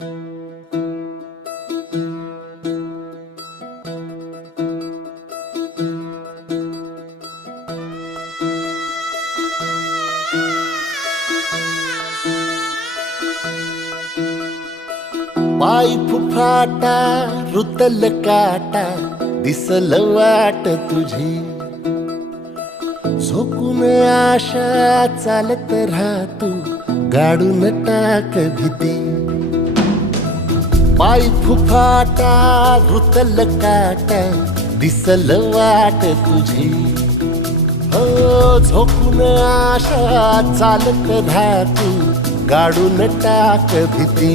पाय फुफाटा रुतल काटा दिसल वाट तुझी, झोकून आशा चालत राहा तू, गाडून टाक भीती. पाय फुफाटा रुतल काटा दिसल वाट तुझी, हो झोकून आशा चालत राहा तू, गाडून टाक भीती.